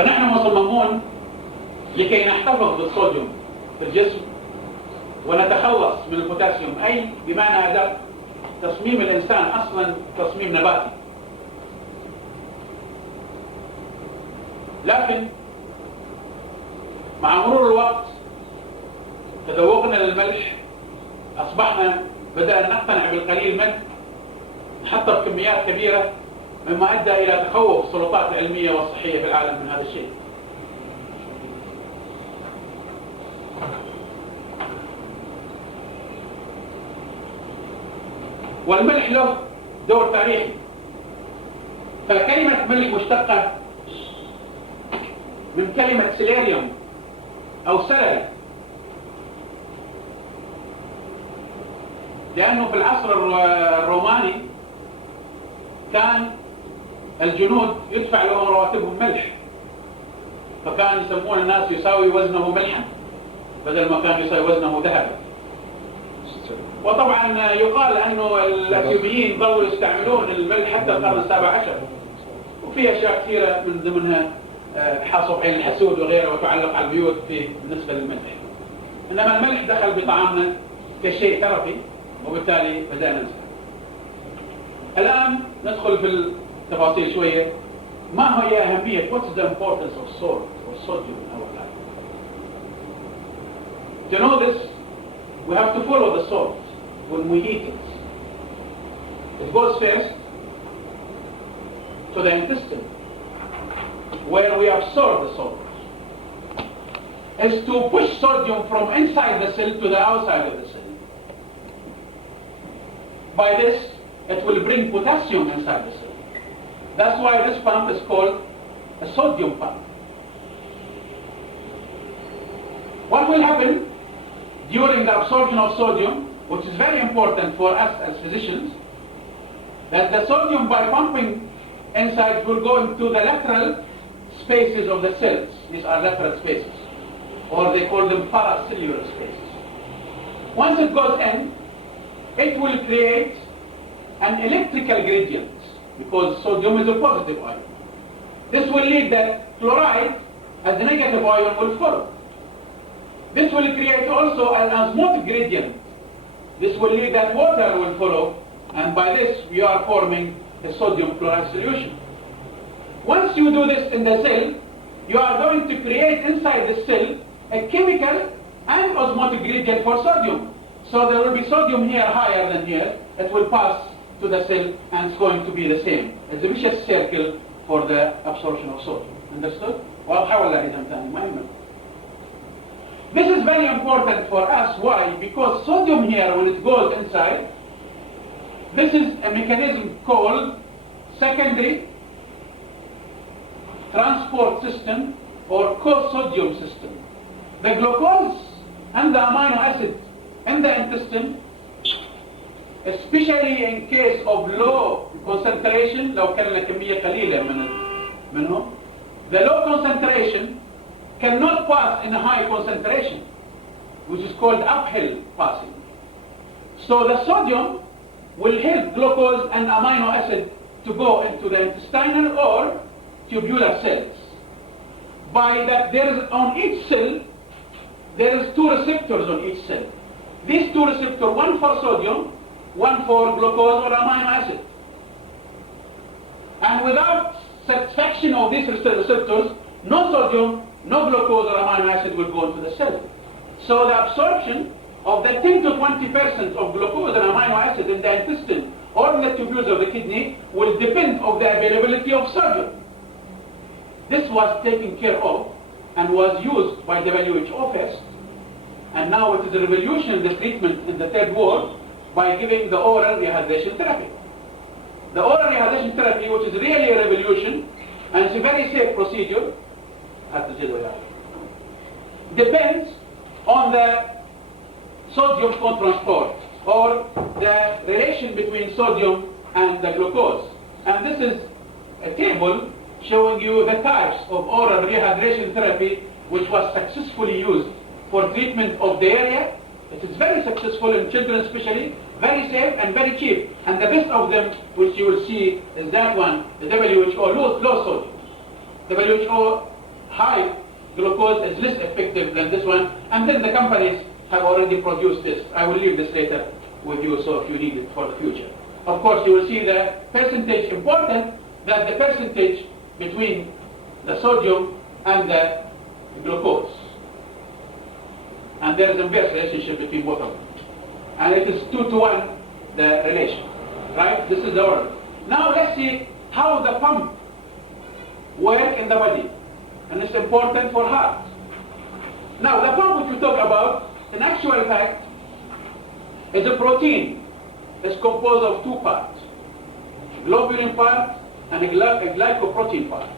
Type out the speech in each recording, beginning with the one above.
فنحن مصممون لكي نحتفظ بالصوديوم في الجسم ونتخلص من البوتاسيوم، أي بمعنى هذا تصميم الإنسان أصلا تصميم نباتي. لكن مع مرور الوقت تذوقنا للملح أصبحنا بدأنا نقتنع بالقليل منه حتى بكميات كبيرة، مما أدى إلى تخوف السلطات العلمية والصحية في العالم من هذا الشيء. والملح له دور تاريخي، فكلمة ملح مشتقة من كلمة سيليريوم أو سلري، لأنه في العصر الروماني كان الجنود يدفع لهم رواتبهم ملح، فكان يسمون الناس يساوي وزنه ملحا بدل ما كان يساوي وزنه ذهبا. وطبعا يقال أنه الأثيوبيين ظلوا يستعملون الملح حتى القرن السابع عشر، وفي أشياء كثيرة من ضمنها حاصب عين الحسود وغيره وتعلق على البيوت بالنسبة للملح. إنما الملح دخل بطعامنا كشيء ترفي، وبالتالي بدأنا نستعمل. الآن ندخل في التفاصيل شوية. ما هي أهمية What's the importance of salt or sodium in our life? To know this, we have to follow the salt when we eat it. It goes first to the intestine, where we absorb the salt. Is to push sodium from inside the cell to the outside of the cell. By this, it will bring potassium inside the cell. That's why this pump is called a sodium pump. What will happen during the absorption of sodium, which is very important for us as physicians, that the sodium by pumping inside will go into the lateral spaces of the cells. These are lateral spaces, or they call them paracellular spaces. Once it goes in, it will create an electrical gradient, because sodium is a positive ion. This will lead that chloride as a negative ion will follow. This will create also an osmotic gradient. This will lead that water will follow, and by this we are forming a sodium chloride solution. Once you do this in the cell, you are going to create inside the cell a chemical and osmotic gradient for sodium. So there will be sodium here higher than here. It will pass to the cell and it's going to be the same. It's a vicious circle for the absorption of sodium. Understood? This is very important for us. Why? Because sodium here, when it goes inside, this is a mechanism called secondary transport system or co-sodium system. The glucose and the amino acid in the intestine, especially in case of low concentration, لو كان كمية قليلة منهم, the low concentration cannot pass in a high concentration, which is called uphill passing. So the sodium will help glucose and amino acid to go into the intestinal or tubular cells. By that, there is on each cell, there is 2 receptors on each cell. These 2 receptors, one for sodium, one for glucose or amino acid. And without satisfaction of these receptors, no sodium, no glucose or amino acid will go into the cell. So the absorption of the 10 to 20% of glucose and amino acid in the intestine or in the tubules of the kidney will depend on the availability of sodium. This was taken care of and was used by WHO first, and now it is a revolution in the treatment in the third world by giving the oral rehydration therapy. The oral rehydration therapy, which is really a revolution, and it's a very safe procedure, depends on the sodium co-transport, or the relation between sodium and the glucose. And this is a table showing you the types of oral rehydration therapy which was successfully used for treatment of diarrhea. It is very successful in children especially, very safe and very cheap. And the best of them, which you will see, is that one, the WHO low sodium. WHO high glucose is less effective than this one, and then the companies have already produced this. I will leave this later with you, so if you need it for the future. Of course, you will see the percentage important, that the percentage between the sodium and the glucose. And there is an inverse relationship between both of them. And it is 2-to-1, the relation. Right? This is the order. Now let's see how the pump works in the body. And it's important for heart. Now the pump which we talk about, in actual fact, is a protein. It's composed of two parts. A globulin part and a glycoprotein part.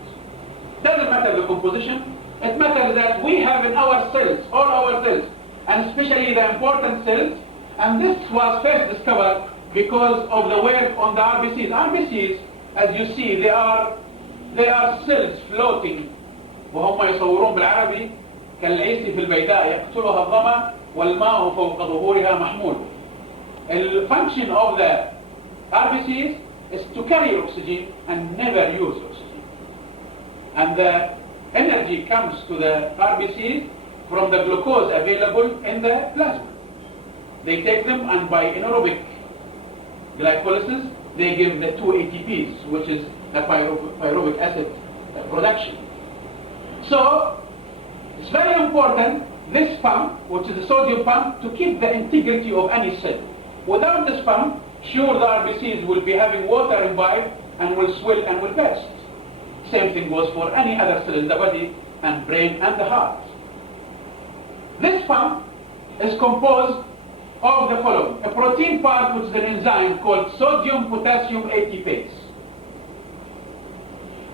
Doesn't matter the composition. It matters that we have in our cells, all our cells, and especially the important cells, and this was first discovered because of the work on the RBCs. RBCs, as you see, they are cells floating, وهم يصورون بالعربي كالعيس في البيداء يقتلها الظما والماء فوق ظهورها محمول. The function of the RBCs is to carry oxygen and never use oxygen. And the energy comes to the RBCs from the glucose available in the plasma. They take them, and by anaerobic glycolysis, they give the 2 ATPs, which is the pyruvic acid production. So, it's very important, this pump, which is the sodium pump, to keep the integrity of any cell. Without this pump, sure the RBCs will be having water imbibed and will swell and will burst. Same thing goes for any other cell in the body and brain and the heart. This pump is composed of the following. A protein part, which is an enzyme called sodium potassium ATPase.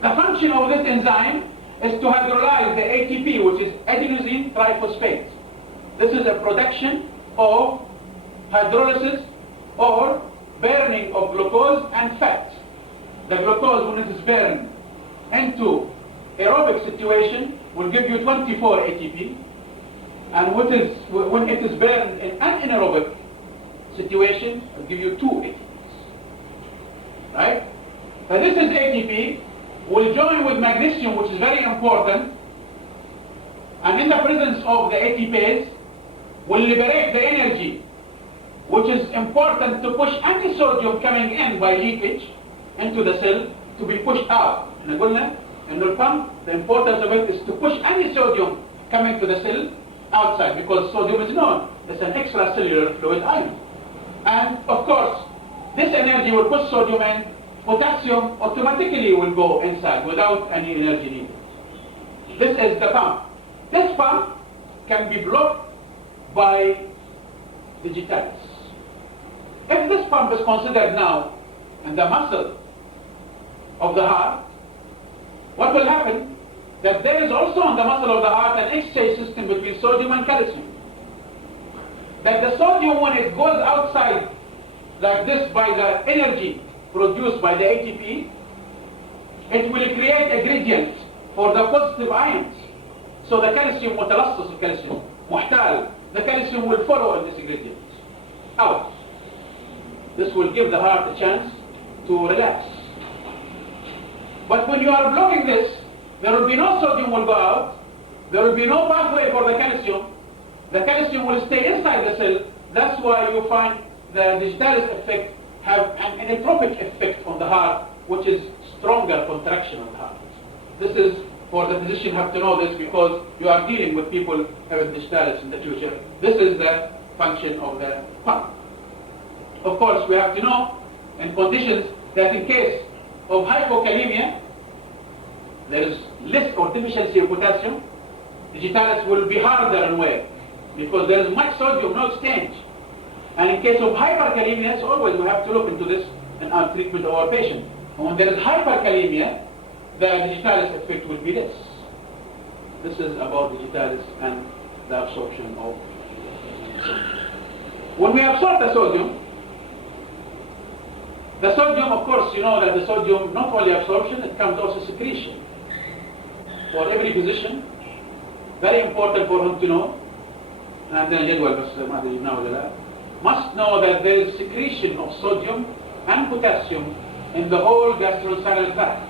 The function of this enzyme is to hydrolyze the ATP, which is adenosine triphosphate. This is a production of hydrolysis or burning of glucose and fat. The glucose, when it is burned into aerobic situation, will give you 24 ATP, and when it is burned in anaerobic situation, it will give you 2 ATPs. Right? Now this is ATP, will join with magnesium, which is very important, and in the presence of the ATPase, will liberate the energy, which is important to push any sodium coming in by leakage into the cell to be pushed out. And قلنا إنه الpump, the importance of it is to push any sodium coming to the cell outside, because sodium is known, it's an extracellular fluid ion. And of course, this energy will push sodium in, potassium automatically will go inside without any energy needed. This is the pump. This pump can be blocked by digitalis. If this pump is considered now in the muscle of the heart, what will happen? That there is also on the muscle of the heart an exchange system between sodium and calcium. That the sodium, when it goes outside like this by the energy produced by the ATP, it will create a gradient for the positive ions. So the calcium متلصص الكالسيوم محتال, the calcium will follow in this gradient out. This will give the heart a chance to relax. But when you are blocking this, there will be no sodium will go out, there will be no pathway for the calcium will stay inside the cell. That's why you find the digitalis effect have an inotropic effect on the heart, which is stronger contraction of the heart. This is, for the physician have to know this, because you are dealing with people having digitalis in the future. This is the function of the pump. Of course, we have to know in conditions that in case of hypokalemia, there is less or deficiency of potassium, digitalis will be harder in work, because there is much sodium, no exchange. And in case of hyperkalemia, always we have to look into this in our treatment of our patient. And when there is hyperkalemia, the digitalis effect will be less. This is about digitalis and the absorption of sodium. When we absorb the sodium, of course, you know that the sodium, not only absorption, it comes also secretion. For every physician, very important for him to know, must know that there is secretion of sodium and potassium in the whole gastrointestinal tract,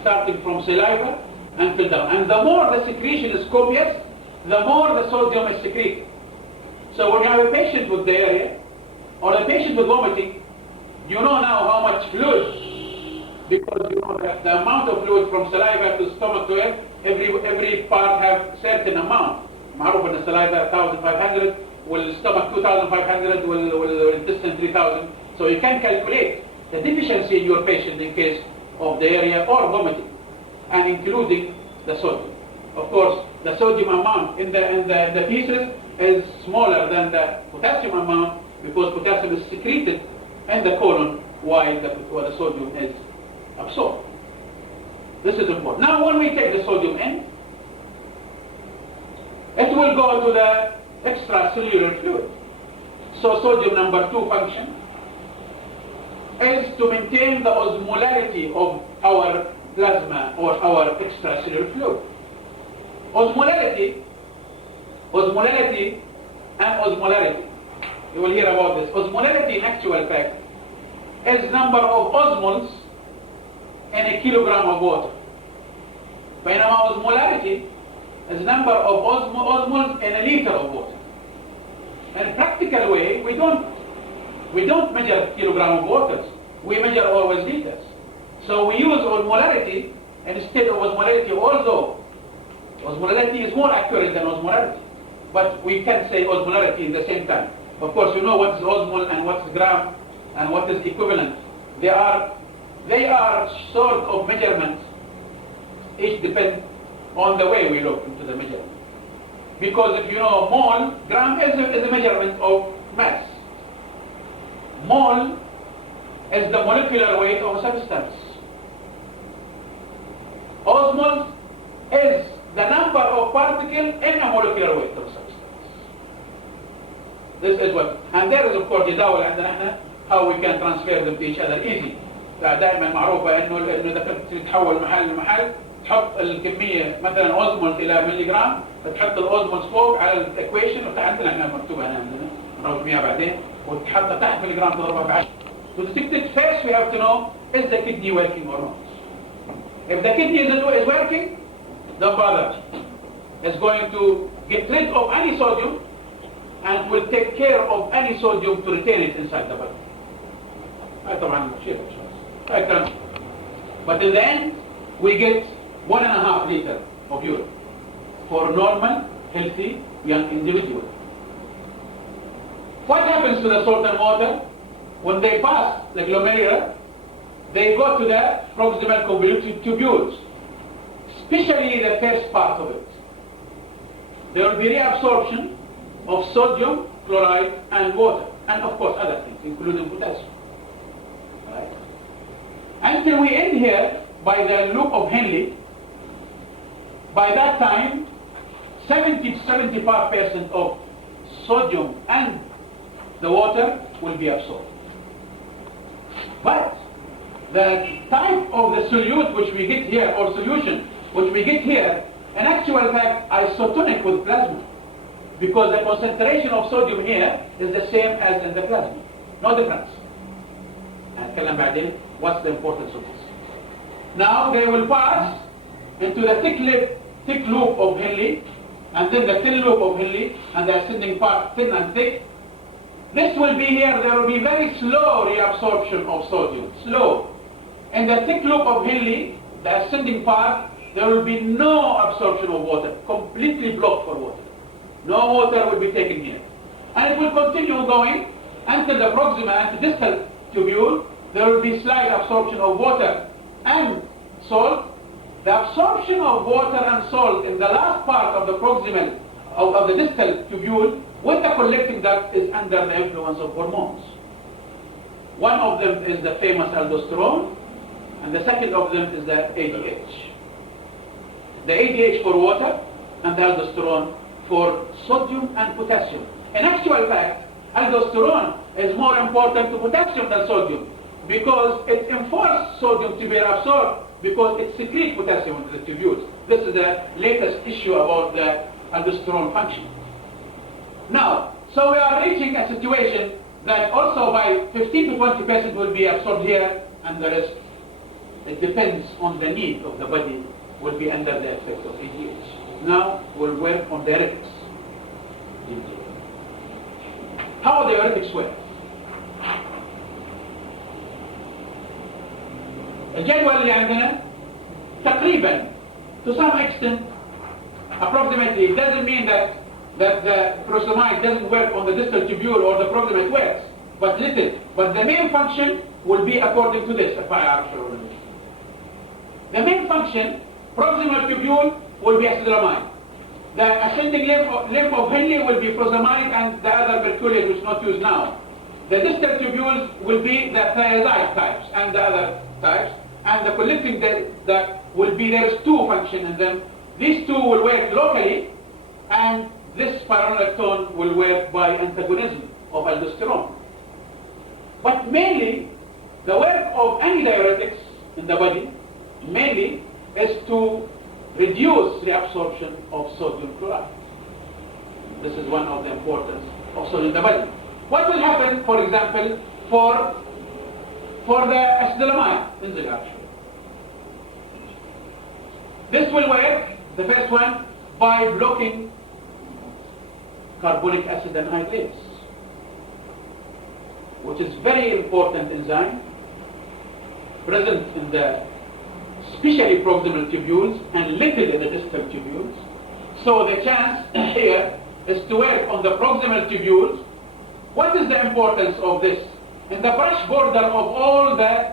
starting from saliva until down. And the more the secretion is copious, the more the sodium is secreted. So when you have a patient with diarrhea or a patient with vomiting, you know now how much fluid, because you know that the amount of fluid from saliva to stomach to air, every part have certain amount. معروف ان السلايفا 1500 والstomach 2500 والintestine 3000. So you can calculate the deficiency in your patient in case of diarrhea or vomiting, and including the sodium. Of course, the sodium amount in the feces is smaller than the potassium amount, because potassium is secreted in the colon while the sodium is absorbed. This is important. Now when we take the sodium in, it will go to the extracellular fluid. So sodium number 2 function is to maintain the osmolarity of our plasma or our extracellular fluid. Osmolarity and osmolarity. You will hear about this. Osmolarity in actual fact is number of osmoles in a kilogram of water. بينما osmolarity is number of osmoles in a liter of water. In a practical way, we don't measure kilogram of water. We measure always liters. So we use osmolarity instead of osmolarity, although osmolarity is more accurate than osmolarity. But we can say osmolarity in the same time. Of course, you know what is osmol and what is gram and what is equivalent. They are sort of measurements. Each depends on the way we look into the measurement. Because if you know mole, gram is a measurement of mass. Mole is the molecular weight of a substance. Osmol is the number of particles in a molecular weight of a substance. This is what, and there is of course جداول عندنا احنا how we can transfer them to each other easy. دائما معروفة انه اذا كنت تتحول محل لمحل تحط الكمية مثلا اوزمولز الى ملي جرام، فتحط الاوزمولز فوق على الايكويشن عندنا احنا مكتوبة هنا عندنا نروح بيها بعدين، وتحطها تحت ملي جرام تضربها في 10. To detect it first we have to know, is the kidney working or not? If the kidney is working, the bother is going to get rid of any sodium and will take care of any sodium to retain it inside the body. طبعا شيء. But in the end, we get 1.5 liters of urine for a normal, healthy, young individual. What happens to the salt and water? When they pass the glomerula, they go to the proximal convoluted tubules, especially the first part of it. There will be reabsorption of sodium, chloride, and water, and of course other things, including potassium. Right? Until we end here by the loop of Henle. By that time, 70 to 75% of sodium and the water will be absorbed. But the type of the solute which we get here, or solution which we get here, in actual fact, isotonic with plasma, because the concentration of sodium here is the same as in the plasma, no difference. And what's the importance of this? Now they will pass into the thick loop of Henle, and then the thin loop of Henle, and the ascending part, thin and thick. This will be here, there will be very slow reabsorption of sodium, slow. In the thick loop of Henle, the ascending part, there will be no absorption of water, completely blocked for water. No water will be taken here. And it will continue going until the proximal and distal tubule. There will be slight absorption of water and salt. The absorption of water and salt in the last part of the proximal, of the distal tubule, with the collecting duct, is under the influence of hormones. One of them is the famous aldosterone, and the second of them is the ADH. The ADH for water, and the aldosterone for sodium and potassium. In actual fact, aldosterone is more important to potassium than sodium, because it enforces sodium to be absorbed, because it secretes potassium into the tubules. This is the latest issue about the aldosterone function. Now, so we are reaching a situation that also by 15 to 20% will be absorbed here, and the rest, it depends on the need of the body will be under the effect of ADH. Now we'll work on diuretics. How diuretics work? الجدول اللي عندنا تقريبا to some extent approximately, it doesn't mean that the furosemide doesn't work on the distal tubule or the proximate works, but little. But the main function will be according to this. The main function, proximal tubule will be acetylamide. The ascending limb of Henle will be furosemide and the other mercurial, which is not used now. The distal tubules will be the thiazide types and the other types. And the collecting that will be, there is two functions in them. These two will work locally, and this spironolactone will work by antagonism of aldosterone. But mainly, the work of any diuretics in the body, mainly, is to reduce the absorption of sodium chloride. This is one of the importance of sodium in the body. What will happen, for example, for the acetylamide in the artery? This will work, the first one, by blocking carbonic acid anhydrase, which is very important enzyme present in the especially proximal tubules and little in the distal tubules. So the chance here is to work on the proximal tubules. What is the importance of this? In the brush border of all the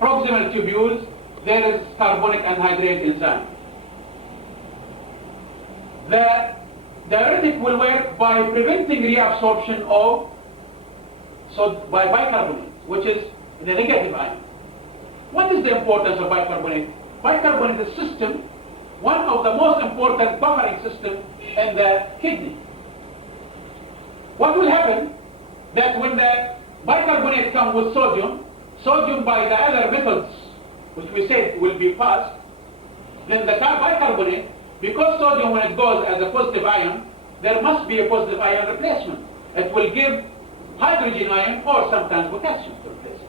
proximal tubules, there is carbonic anhydrase enzyme. The diuretic will work by preventing reabsorption of by bicarbonate, which is the negative ion. What is the importance of bicarbonate? Bicarbonate is system, one of the most important buffering system in the kidney. What will happen? That when the bicarbonate comes with sodium, sodium by the other methods, which we said will be passed, then the bicarbonate, because sodium when it goes as a positive ion, there must be a positive ion replacement. It will give hydrogen ion or sometimes potassium to replace it.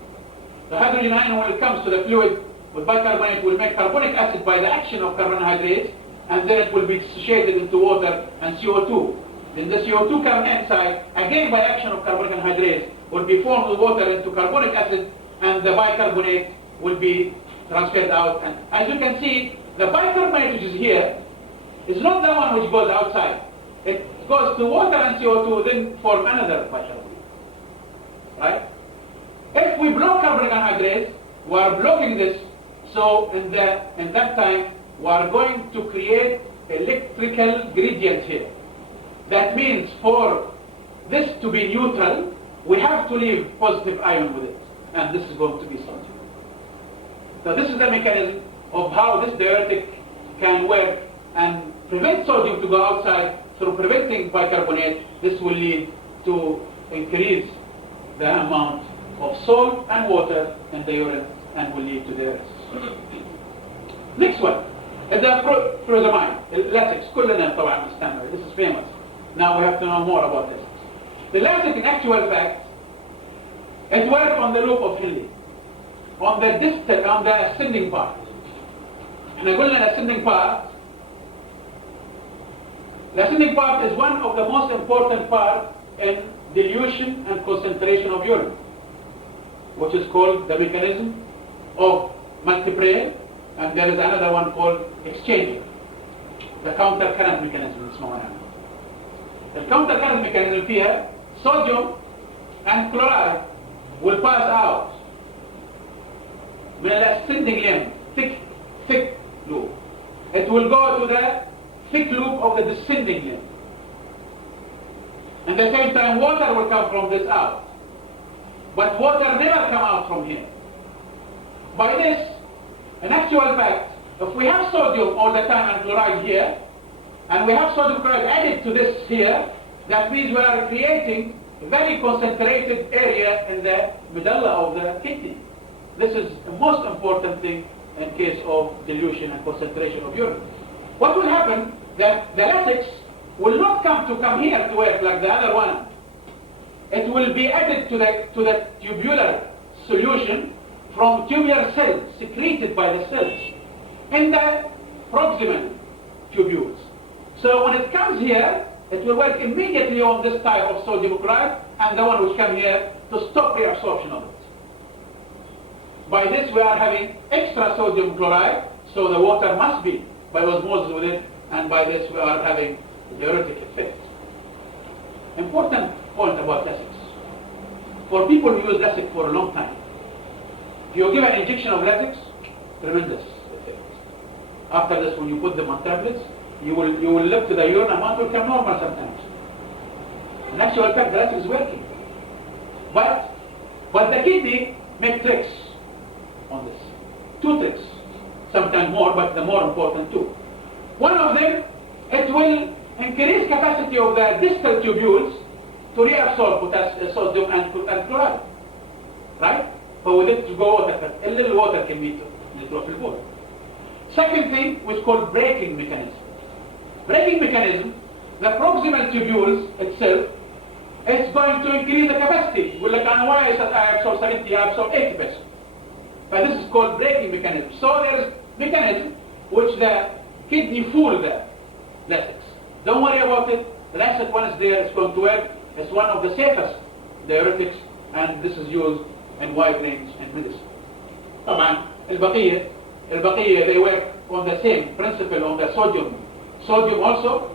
The hydrogen ion, when it comes to the fluid with bicarbonate, will make carbonic acid by the action of carbon hydrate, and then it will be dissociated into water and CO2. Then the CO2 comes inside, again by action of carbonic anhydrase, will be formed with water into carbonic acid, and the bicarbonate will be transferred out. And as you can see, the bicarbonate which is here is not the one which goes outside. It goes to water and CO2, then form another bicarbonate. Right? If we block carbonic anhydrase, we are blocking this, so in that time we are going to create electrical gradient here. That means for this to be neutral, we have to leave positive ion with it, and this is going to be sodium. So this is the mechanism of how this diuretic can work and prevent sodium to go outside through preventing bicarbonate. This will lead to increase the amount of salt and water in the urine and will lead to diuresis. Next one is the furosemide, latex. كلنا طبعا نستعمل. This is famous. Now we have to know more about this. The latex, in actual fact, it works on the loop of Henle, on the distal, on the ascending part. احنا قلنا الاسcending part. The ascending part is one of the most important part in dilution and concentration of urine, which is called the mechanism of multiprayer, and there is another one called exchanger, the counter current mechanism. The counter current mechanism here, sodium and chloride will pass out with an ascending limb, thick loop. It will go to the thick loop of the descending limb. At the same time, water will come from this out. But water never come out from here. By this, in actual fact, if we have sodium all the time and chloride here, and we have sodium chloride added to this here, that means we are creating a very concentrated area in the medulla of the kidney. This is the most important thing in case of dilution and concentration of urine. What will happen? That the latex will not come here to work like the other one. It will be added to the tubular solution from tubular cells secreted by the cells. In the proximal tubules. So when it comes here, it will work immediately on this type of sodium chloride and the one which come here to stop reabsorption of it. By this we are having extra sodium chloride, so the water must be by osmosis with it, and by this we are having diuretic effect. Important point about Lasix. For people who use Lasix for a long time, if you give an injection of Lasix, tremendous effect. After this, when you put them on tablets, you will look to the urine amount will come normal sometimes. In actual fact, the Lasix is working. But the kidney make tricks on this. Two tricks. Sometimes more, but the more important two. One of them, it will increase capacity of the distal tubules to reabsorb sodium and chloride. Right? فهو ده تجوه water إلا الwater كميته اللي تروح في البول. Second thing was called braking mechanism. Braking mechanism, the proximal tubules itself, it's going to increase the capacity. يقول لك أنا why I absorb 70, I absorb 80%. But this is called braking mechanism. So there is mechanism which the kidney fool the Lasix. Don't worry about it. The Lasix once there is going to work. It's one of the safest diuretics, and this is used in wide range in medicine. طبعا البقية they work on the same principle on the sodium also.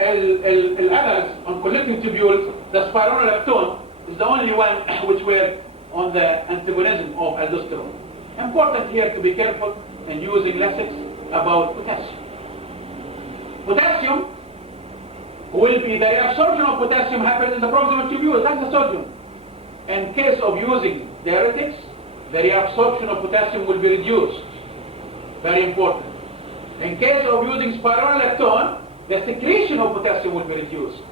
Others on collecting tubules, the spironolactone is the only one which work on the antagonism of aldosterone. Important here to be careful in using Lasix about potassium. Potassium will be the reabsorption of potassium happens in the proximal tubules, that's the sodium. In case of using diuretics, the reabsorption of potassium will be reduced. Very important. In case of using spironolactone, the secretion of potassium will be reduced.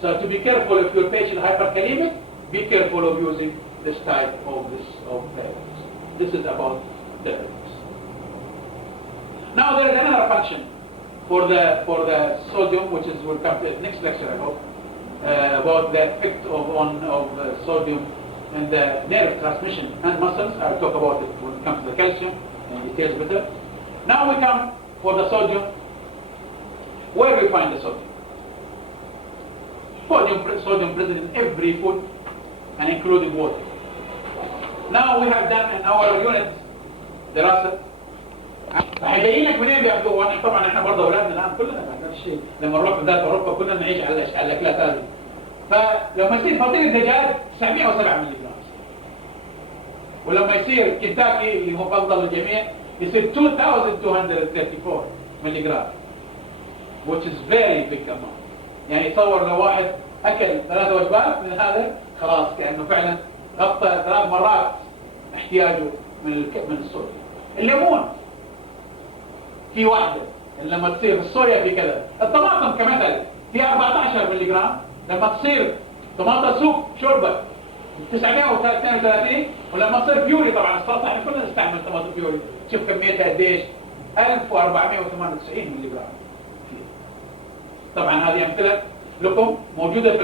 So to be careful if your patient is hyperkalemic, be careful of using this type of diuretics. This is about diuretics. Now there is another function for the sodium, which we'll come to the next lecture, I hope, about the effect of sodium and the nerve transmission and muscles. I'll talk about it when it comes to the calcium in details better. Now we come for the sodium. Where do we find the sodium? Sodium present in every food and including water. Now we have done in our unit دراسة هيبين لك منين بياخدوه. وانا طبعا احنا برضه اولادنا الان كلنا نفس الشيء لما نروح في ذات اوروبا كنا نعيش على الاكلات هذه. فلما يصير فطير دجاج 907 ملي جرام، ولما يصير كنتاكي اللي هو مفضل للجميع يصير 2234 ملي جرام، which is very big amount. يعني تصور لو واحد اكل 3 وجبات من هذا خلاص كانه فعلا غطى 3 مرات احتياجه من الصوديوم. الليمون في واحدة لما تصير الصويا في كذا. الطماطم كمثل في 14 ملي جرام، لما تصير طماطم سوق شوربة 932، ولما تصير بيوري طبعا السلطة احنا كلنا نستعمل طماطم بيوري، شوف كميتها قديش 1498 ملي جرام. طبعا هذه أمثلة لكم موجودة في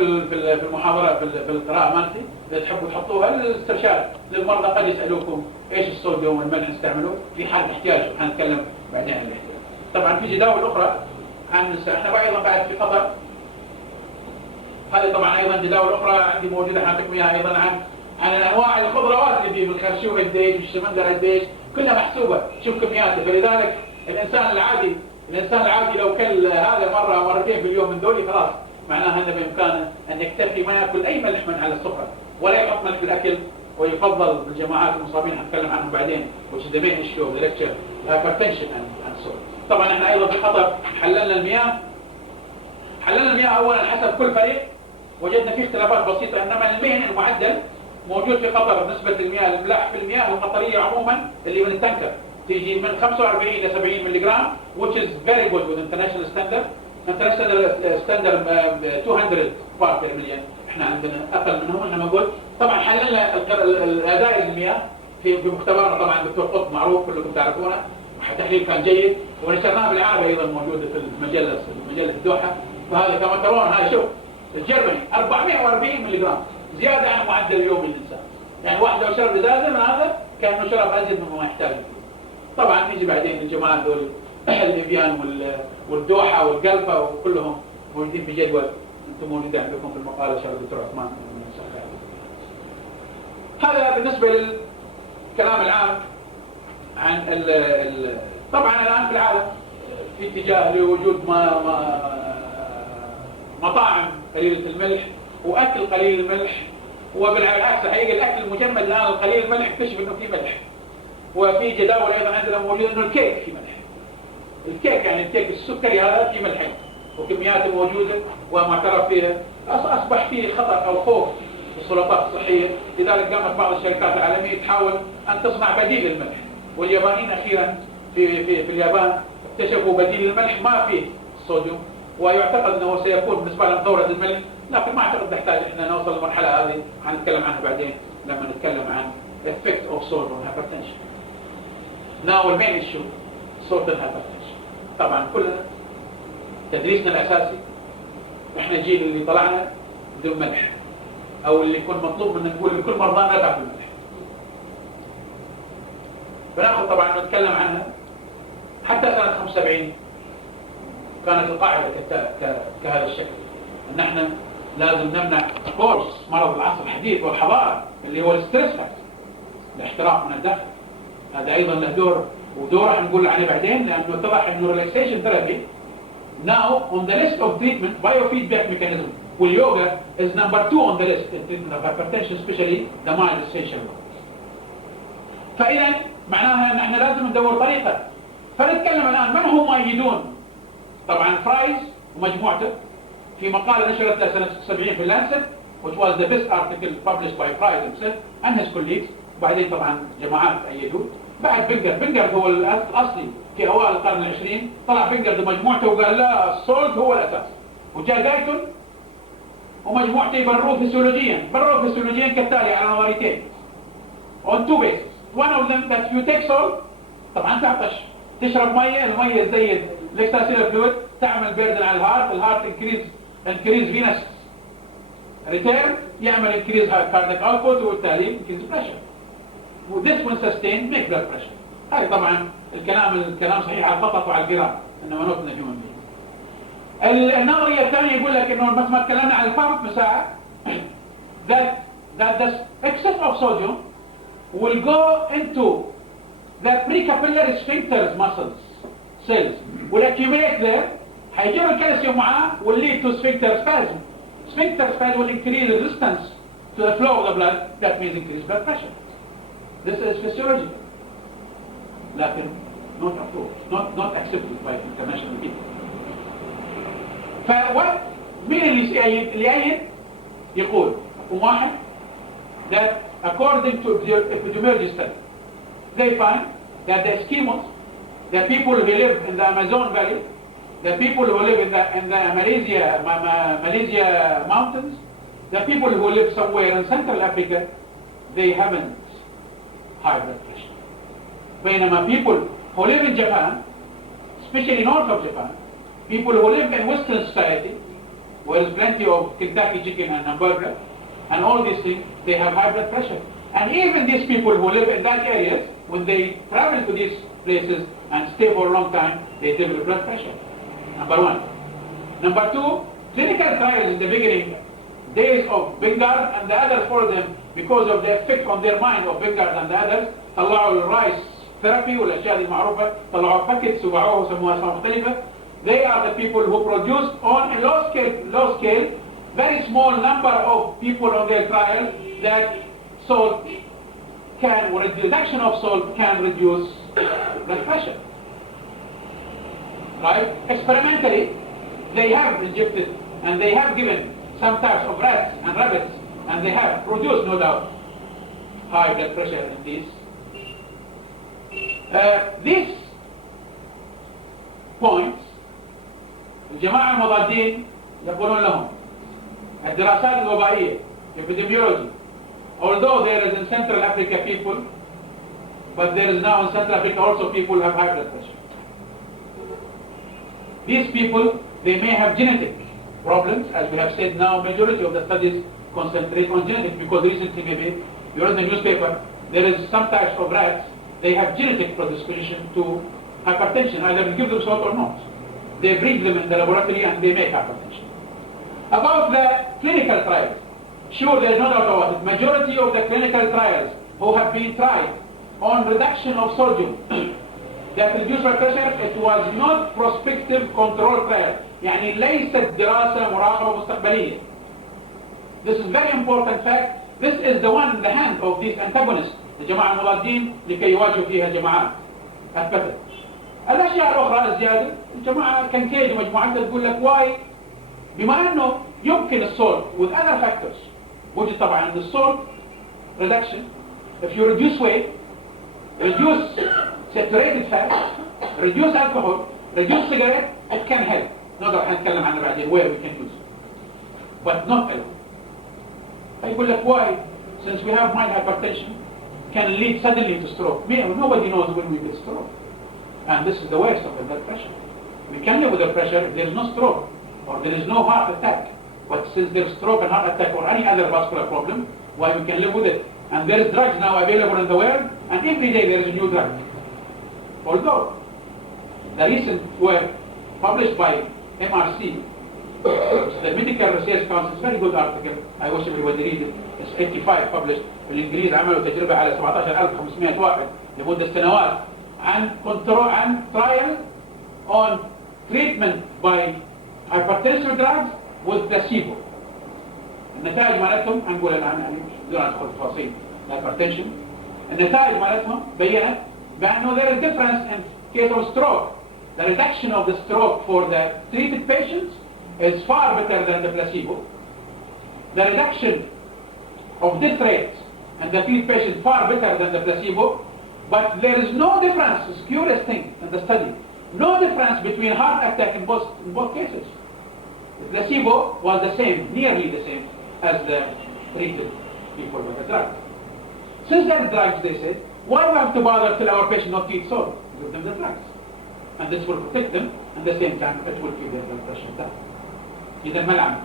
المحاضرة في القراءة مالتي، إذا تحبوا تحطوها للاسترشاد للمرضى قد يسألوكم ايش الصوديوم والملح نستعمله في حال احتياجه. حنتكلم بعدين عن الاحتياج. طبعا في جداول اخرى احنا ايضا بعد في قطر، هذه طبعا ايضا جداول اخرى عندي موجوده حاطكم اياها ايضا عن انواع الخضروات اللي فيه، بالخرشوف قديش والشمندر قديش، كلها محسوبه، شوف كمياته. فلذلك الانسان العادي لو كل هذا مره مرتين في اليوم من دولي خلاص معناها انه بامكانه ان يكتفي ما ياكل اي ملح من على السفره ولا يحط ملح في الاكل. ويفضل بالجماعات المصابين هنتكلم عنهم بعدين which is the main issue of the lecture hypertension and so on. طبعا احنا ايضا في قطر حللنا المياه اولا حسب كل فريق وجدنا فيه اختلافات بسيطه، انما المهن المعدل موجود في قطر نسبه المياه الملح في المياه القطريه عموما اللي من التنكر تيجي من 45 الى 70 ملي جرام which is very good with international standard. international standard 200 بارت بير مليون، احنا عندنا اقل منهم. انما قلت طبعا حللنا الاداء المياه في مختبرنا، طبعا الدكتور قط معروف كلكم تعرفونه، التحليل كان جيد ونشرناه بالعربي ايضا موجوده في مجله الدوحه. فهذا كما ترون هذا شوف الجرمني 440 ملي جرام زياده عن معدل اليومي للانسان، يعني واحد لو شرب ازازه من هذا كانه شرب ازيد مما يحتاج. طبعا يجي بعدين الجماعة دول الإبيان والدوحة والقلفة وكلهم موجودين في جدول أنتم موجودين عندكم في المقالة شغل الدكتور عثمان. هذا بالنسبة للكلام العام عن طبعا الآن في العالم في اتجاه لوجود مطاعم قليلة الملح وأكل قليل الملح، وبالعكس حقيقة الأكل المجمد الآن القليل الملح اكتشف إنه فيه ملح، وفي جداول أيضا عندنا موجود إنه الكيك فيه ملح. الكيك يعني الكيك السكري هذا فيه ملحين وكمياته موجودة ومعترف فيها. أصبح فيه خطر أو خوف في السلطات الصحية، لذلك قامت بعض الشركات العالمية تحاول أن تصنع بديل للملح، واليابانيين أخيرا في اليابان اكتشفوا بديل للملح ما فيه الصوديوم، ويعتقد أنه سيكون بالنسبة لهم دورة الملح، لكن ما أعتقد نحتاج إحنا نوصل للمرحلة هذه، حنتكلم عنها بعدين لما نتكلم عن effect of salt on hypertension. Now the main issue salt and hypertension. طبعا كلنا تدريسنا الأساسي إحنا جيل اللي طلعنا بدون ملح، أو اللي يكون مطلوب منا نقول لكل مرضانا لا تاكل ملح. بناخذ طبعا نتكلم عنها حتى سنة 75 كانت القاعدة كهذا الشكل، أن احنا لازم نمنع كورس مرض العصر الحديث والحضارة اللي هو الستريس فاكتور، الاحتراق من الداخل. هذا أيضا له دور، ودور حنقول عنه بعدين، لأنه اتضح أنه relaxation therapy now on the list of treatment biofeedback mechanism، واليوغا is number 2 on the list in treatment of hypertension, especially the mild essential one. فإذا معناها أن احنا لازم ندور طريقة. فنتكلم الآن من هم مؤيدون. طبعا فرايز ومجموعته في مقالة نشرت له سنة 70 في اللانست which was the best article published by Fries himself and his colleagues. بعدين طبعا جماعات أيدوه. بعد بنجر هو الأصلي في أوائل القرن العشرين، طلع بنجر بمجموعته وقال لا السولت هو الأساس، وجاء جايتون ومجموعته بروه فيسيولوجيا كالتالي على نظريتين on two bases. One of them that you take salt طبعا تعطش، تشرب مية، المية تزيد الاكستراسيلر فلويد، تعمل بيردن على الهارت increase venous return، يعمل increase cardiac output، وبالتالي increase pressure. This will sustain make blood pressure. هاي طبعا الكلام صحيح على الخطط وعلى الجرام، انما نوت من الهيومن بينج. النظرية الثانية يقول لك انه مثل ما تكلمنا عن البامب مساعة that the excess of sodium will go into the precapillary sphincters muscles cells will accumulate there، هيجيب الكالسيوم معاه will lead to sphincter spasm. Sphincter spasm will increase resistance to the flow of the blood, that means increased blood pressure. This is physiological, لكن not approved, not accepted by international people. مين اللي يأيد؟ يقول واحد that according to epidemiology study they find that the Eskimos, the people who live in the Amazon Valley, the people who live in the Malaysia mountains, the people who live somewhere in Central Africa, they haven't high blood pressure. بينما people who live in Japan, especially north of Japan, people who live in Western society, where there's plenty of Kentucky chicken and hamburger, and all these things, they have high blood pressure. And even these people who live in that areas, when they travel to these places and stay for a long time, they develop blood pressure. Number one. Number two, clinical trials in the beginning days of Bengard and the others for them, because of the effect on their mind of Bengard and the others, طلعوا الرايس ثيرابي والأشياء دي معروفة، طلعوا باكيتس وباعوها وسموها أسماء مختلفة. They are the people who produced on a low scale, very small number of people on their trial that salt can, or a reduction of salt can reduce blood pressure. Right? Experimentally, they have injected and they have given some types of rats and rabbits, and they have produced, no doubt, high blood pressure in these. These points, الجماعة المضادين يقولون لهم الدراسات الوبائية epidemiology, although there is in Central Africa people, but there is now in Central Africa also people who have high blood pressure. These people, they may have genetic problems, as we have said now, majority of the studies concentrate on genetics, because recently maybe you read in the newspaper, there is some types of rats they have genetic predisposition to hypertension, either we give them salt or not. They breed them in the laboratory and they make hypertension. About the clinical trials, sure, there is no doubt about it. Majority of the clinical trials who have been tried on reduction of sodium that reduce blood pressure, it was not prospective control trial. يعني ليست دراسة مراقبة مستقبلية. This is very important fact. This is the one in the hand of these antagonists, الجماعة المضادين لكي يواجهوا فيها جماعات أثبتت. الأشياء الأخرى الزيادة الجماعة كنكيج ومجموعتها تقول لك واي بما أنه يمكن الصول with other factors وجد طبعا الصول reduction. If you reduce weight, reduce saturated fat, reduce alcohol, reduce cigarette, it can help. نقدر هنتكلم عنه بعدين where we can use it, but not alone. فيقول لك why, since we have mild hypertension, can lead suddenly to stroke. Nobody knows when we get stroke, and this is the worst of the blood pressure. We can live with the pressure if there is no stroke or there is no heart attack, but since there is stroke and heart attack or any other vascular problem, why we can live with it. And there is drugs now available in the world, and every day there is a new drug. Although the recent work published by MRC, the Medical Research Council, is a very good article. I wish everybody read it. It's 85 published. بالإنجليز عملوا تجربة على 17,500 واحد لمدة سنوات عن control and trial on treatment by hypertensive drugs with placebo. النتائج مالتهم هنقول الآن بدون أن أدخل في تفاصيل الهايبرتنشن. النتائج مالتهم بينت بأنه there is difference in case of stroke. The reduction of the stroke for the treated patients is far better than the placebo. The reduction of death rates in the treated patients far better than the placebo, but there is no difference. It's a curious thing in the study. No difference between heart attack in both cases. The placebo was the same, nearly the same as the treated people with the drug. Since they're drugs, they said, why do we have to bother till our patient not eat salt? Give them the drugs. And this will protect them, and at the same time it will keep their blood pressure down. إذا ما العمل.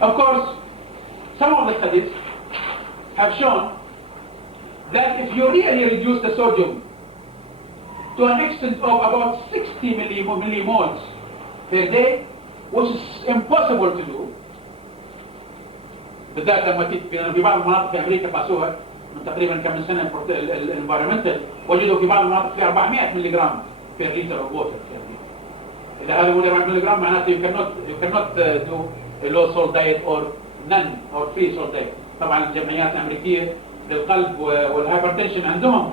Of course, some of the studies have shown that if you really reduce the sodium to an extent of about 60 millimoles per day, which is impossible to do, بالذات لما في بعض المناطق في أمريكا قاسوها من تقريبا كم من سنة الانفايرمنتال وجدوا في بعض المناطق في 400 ملي جرام per liter of water. إذا هذا هو 400 ملي جرام معناته you cannot do a low salt diet or none or free salt diet. طبعا الجمعيات الأمريكية للقلب والهايبرتنشن عندهم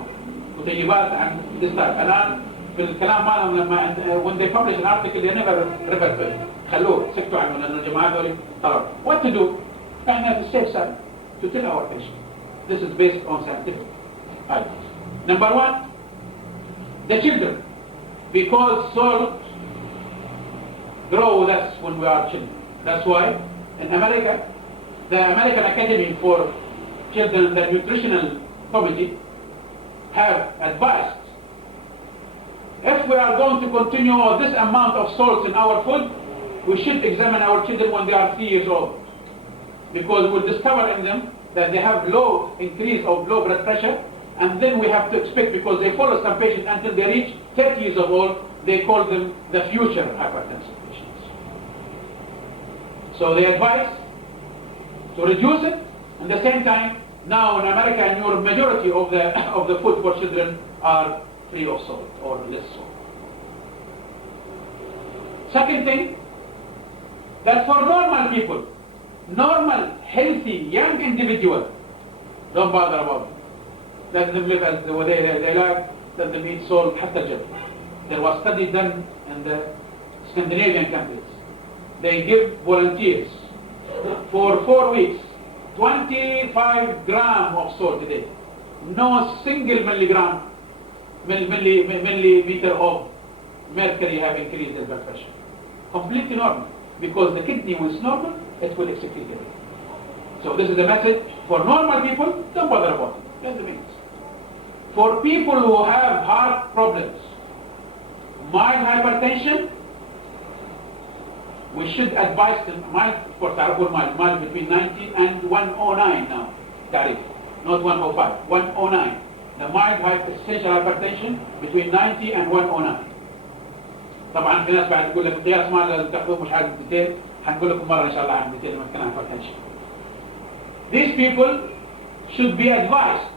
متيبات عن الإصلاح. الآن في الكلام مالهم لما when they publish an article they never refer to it. خلوه سكتوا عنه لأن الجماعات هذول طلب. What to do? احنا في السيف side to tell our patient. This is based on scientific evidence. Number one, the children, because salt grow with us when we are children. That's why in America, the American Academy for Children, the Nutritional Committee, have advised if we are going to continue this amount of salt in our food, we should examine our children when they are 3 years old, because we'll discover in them that they have low increase of low blood pressure, and then we have to expect, because they follow some patients until they reach 30 years of old, they call them the future hypertensive patients. So they advise to reduce it. At the same time, now in America and Europe, majority of the food for children are free of salt or less salt. Second thing, that for normal people, normal, healthy, young individual, don't bother about it. Let them live as they like, let them eat salt حتى الجبل. There was study done in the Scandinavian countries. They give volunteers for 4 weeks 25 grams of salt a day. No single millimeter of mercury have increased their blood pressure. Completely normal. Because the kidney, when it's normal, it will excrete it. So this is the message. For normal people, don't bother about it. That's the means. For people who have heart problems, mild hypertension, we should advise them, mild between 90 and 109 now, تعريف. not 105, 109. The mild essential hypertension between 90 and 109. طبعا في ناس بعد تقول لك القياس ما تاخذوه مش عارف 200، حنقول لكم مره ان شاء الله عن 200 لما نتكلم عن hypertension. These people should be advised,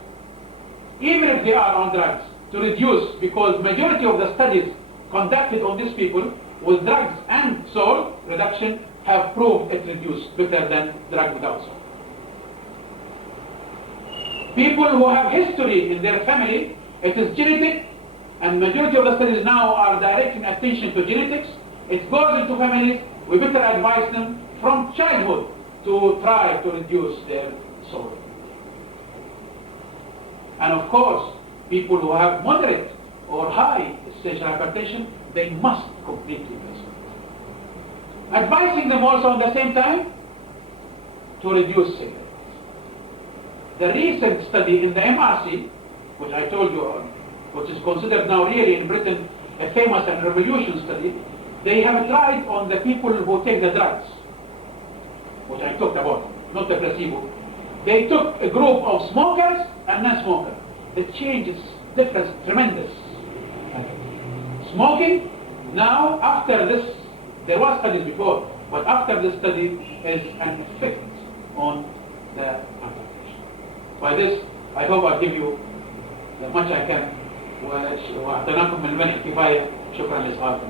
even if they are on drugs, to reduce, because majority of the studies conducted on these people with drugs and salt reduction have proved it reduced better than drug without salt. People who have history in their family, it is genetic, and majority of the studies now are directing attention to genetics. It goes into families. We better advise them from childhood to try to reduce their salt. And of course, people who have moderate or high essential hypertension, they must completely reduce. Advising them also at the same time to reduce cigarettes. The recent study in the MRC, which I told you, which is considered now really in Britain a famous and revolution study, they have tried on the people who take the drugs, which I talked about, not the placebo. They took a group of smokers and non-smokers. The change is different, tremendous. Smoking, now after this, there was studies before, but after this study is an effect on the hypertension. By this, I hope I give you as much I can. وأعطيناكم من الملح كفاية. شكرا لإصغائكم.